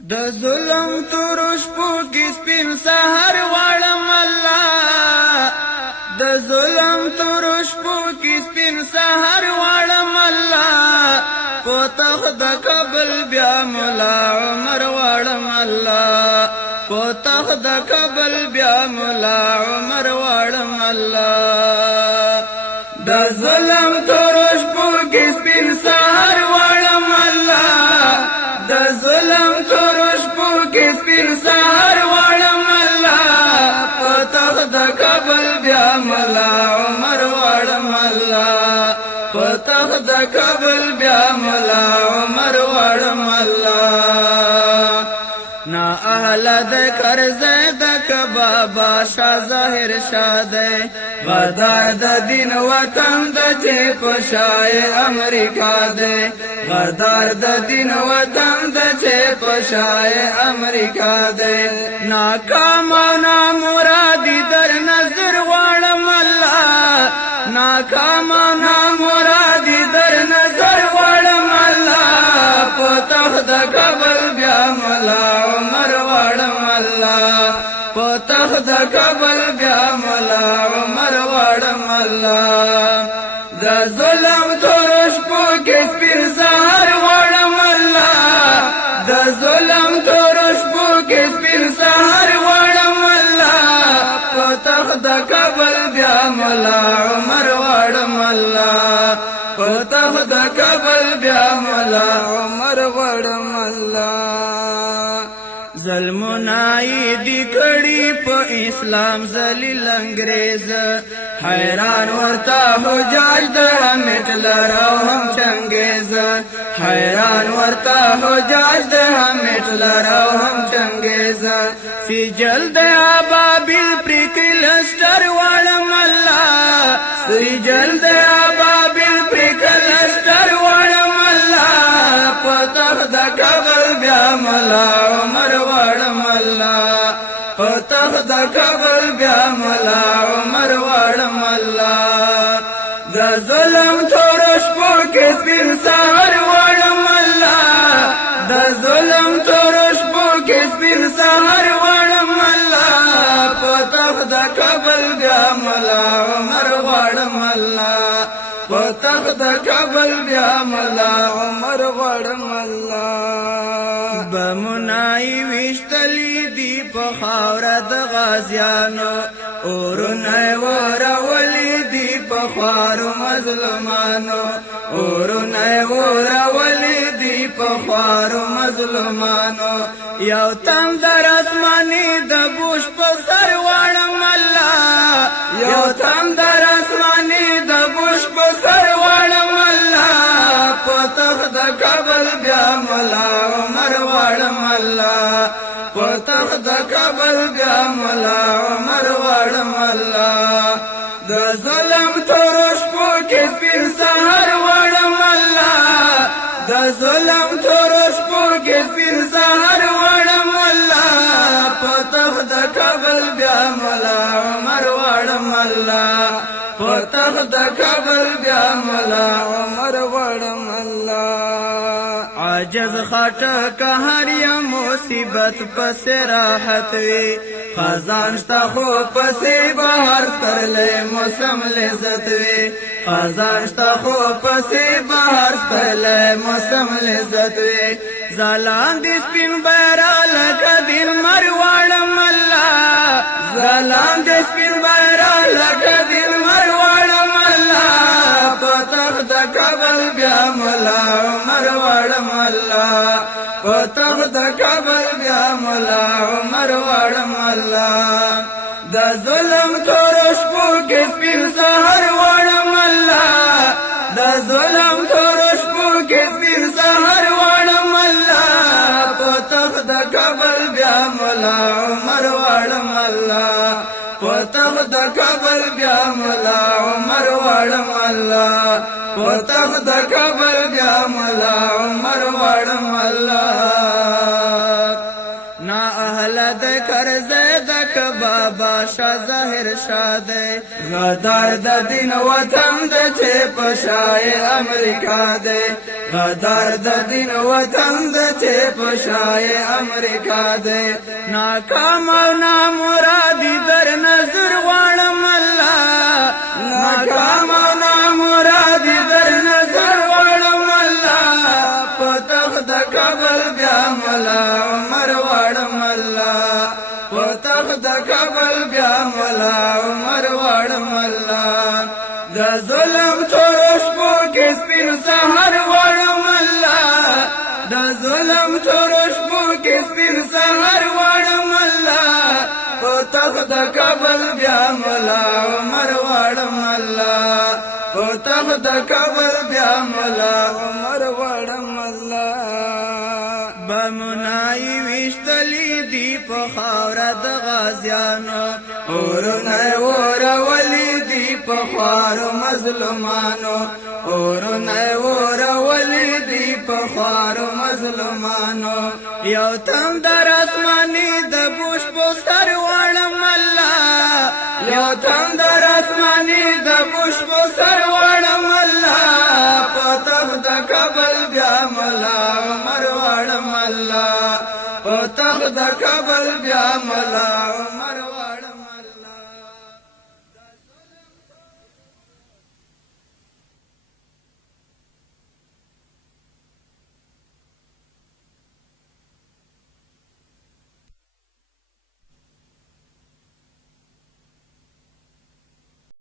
د ظلم ترش پو کی سپین سحر واړم الله د ظلم ترش پو کی سپین سحر واړم الله پوتخ د قبل بیا مولا عمر واړم الله پوتخ د قبل بیا مولا عمر واړم الله د ظلم ترش پو کی سپین سحر واړم الله د ظلم ترش پو کی سپین سحر واړم الله پتخ د قبل بیا مولا عمر واړم الله پتخ د قبل بیا مولا عمر واړم الله نا اهل د قرض د کبابا شاه ظاهر شاه غدار د دین وطن د چې پشای امریکا دے غدار د دین وطن د چې پشای امریکا دے ناکام نا مرادی در نظر واړم الله ناکام نا مرادی در نظر واړم الله پتخ د قبل بیا مولا عمر واړم الله پتخ د قبل بیا مولا عمر واړم الله د ظلم ترش پو کې سپین سحر واړم الله د ظلم ترش پو کې سپین سحر واړم الله پتخ د قبل بیا مولا عمر واړم الله پتخ د قبل بیا مولا عمر واړم الله ظلمونای دی کړي په اسلام ذلیل انګريز حیران ورتا حجاج د هټلر او هم چنګیز حیران ورتا حجاج د هټلر او هم چنګیز سی جلد ابابیل پریکلستر واړم الله سی جلد ابابیل پریکلستر واړم الله پتخ د قبل بیا مولا عمر واړم الله پتخ د قبل بیا مولا عمر واړم الله د ظلم ترش پو کې سپین سحر واړم الله د ظلم ترش پو کې سپین سحر واړم الله پتخ د قبل بیا مولا عمر واړم الله پتخ د قبل بیا مولا عمر واړم الله بمنای وشتلی دی په خاور د غازیانو اورنه ورولی دی په خوارو مظلومانو اورنه ورولی دی په خوارو مظلومانو یو تم در اسماني د بوش په سر واړم الله یو تم در اسماني د بوش په سر واړم الله پتخ د قبل بیا مولا عمر واړم الله پتخ د قبل بیا مولا عمر واړم الله د ظلم ترش پو کې سپین سحر واړم الله د ظلم ترش پو کې سپین سحر واړم الله پتخ د قبل بیا مولا عمر واړم الله پتخ د قبل بیا مولا عمر واړم الله عاجز خاطه هر یا مصیبت پس راحت وی خزان شتا خو پسې بهر پرلې موسم لذت وی خزان شتا خو پسې بهر پرلې موسم لذت وی زالان دې سپین بیرا لکه دین مر واړم الله زالان دې سپین بیرا لکه دین مر واړم الله پتخ د قبل بیا مولا عمر واړم الله پتخ د قبل بیا مولا عمر واړم الله د ظلم ترش پو کې سپین سحر واړم الله د ظلم ترش پو کې سپین سحر واړم الله پتخ د قبل بیا مولا عمر واړم الله پتخ د قبل بیا مولا عمر واړم الله پتخ د قبل بیا مولا عمر واړم الله نا اهل د قرض د کبابا شاه ظاهر شاه غدار د دین وطن د چې پشای امریکا دے غدار د دین وطن د چې پشای امریکا دی ناکام او نامرادی در نظر غواړم الله ناکام او نامرادی در نظر غواړم الله پتخ د کابل بیا ملا عمر غواړم الله پتخ د کابل بیا ملا عمر غواړم الله د ظلم تورش پو کې سپین سحر غواړم الله د ظلم تورش پو کې سپین سحر غواړم الله پتخ د کابل بیا ملا عمر غواړم الله پتخ د کابل بیا ملا عمر غواړم الله بمنای وشتلی دی په خاور د غازیانو اورنه ور ولی دی په خار مظلومانو اورنه ور ولی دی په خار مظلومانو یو تم در اسماني د بوش پوستر وړم الله یو تم در اسماني د بوش پوستر